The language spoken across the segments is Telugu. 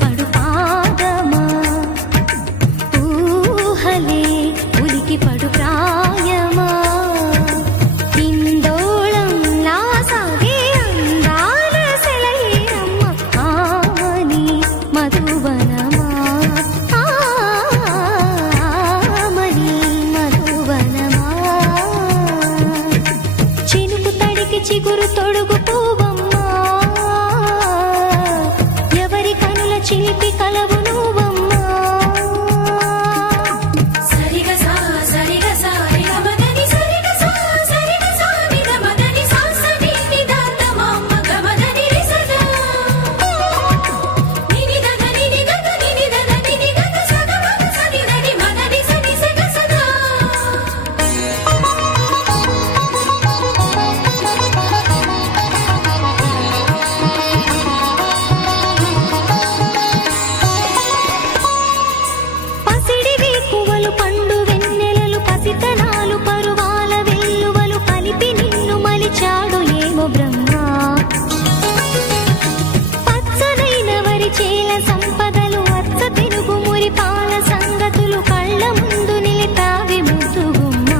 పడు పాదమా ఊహలే ఉలికి పడు ప్రాయమా ఇందోళంలా సాగే అందాల సెలయేరమ్మ ఆమని మధువనమా ఆమని మధువనమా చినుకు తడికి చిగురు తొడుగు పూవమ్మా ఎవరి కనుల చిలిపి కలవు నువ్వమ్మా సరిగ సా సరిగ సా రిగ మదని సరిగ సా సరిగ సా నిద మదని సా సని నిదాత మమ్మ గమదని రిసదా నిని దద నిని గద నిని దద నిని గద సద మగ సని దని మదని సని సగ సదా పసిడి వేకువలు పండు వెన్నెలలు పసితనాలు పరువాల వెల్లువలు కలిపి నిన్ను మలిచాడు ఏమో బ్రహ్మ పచ్చనైన వరి చేల సంపదలు అచ్చ తెలుగు మురి పాల సంగతులు కళ్ళ ముందు నిలిపావి ముద్దుగుమ్మ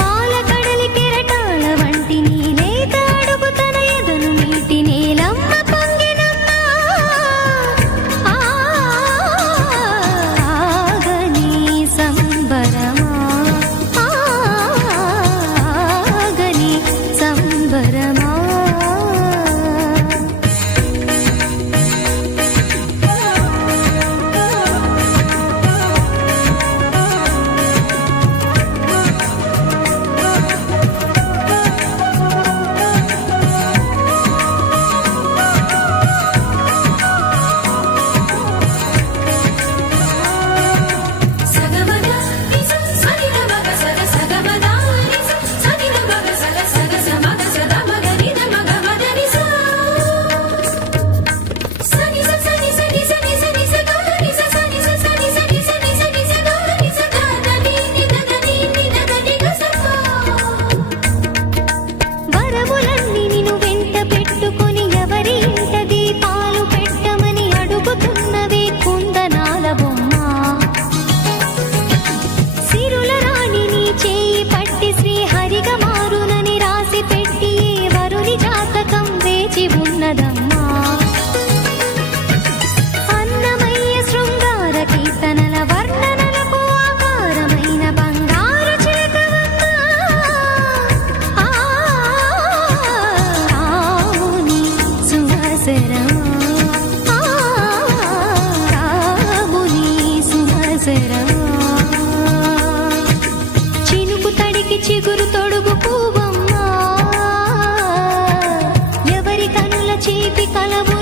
పాల కడలి కెరటాల వంటి నీలేత అడుగు తన ఎదను నీటి నేలమ్మ పొంగినమ్మ ఆగని సంబరమా ఆగని సంబరమా సగమద నిస సని మగ సగ సగమద నిస సని మగ సగ సగ సమగ సద మగ నిద మగ మద నిస సని స సని సని సని సని స గ నిస సని స సని సని సని సని స గ నిస గ దని నిద దని నిద దని గ స వరములన్నీ నిన్ను వెంట పెట్టుకొని ఎవరి ఇంట దీపాలు పెట్టమని అడుగుతున్నవే కుందనాల బొమ్మ సిరుల రాణి నీ చేయి పట్టి శ్రీహరిగా మారునని రాసి పెట్టి ఏ వరుని జాతకం వేచి ఉన్నదమ్మా అన్నమయ్య శృంగార కీర్తనల వర్ణనలకు ఆకారమైన బంగారు చిలకవమ్మా ఆవుని సుమసరమా ఆవుని సుమసరమా చినుకు తడికి చిగురు తొడుగు పూవమ్మా ఎవరి కనుల చేపి కలవు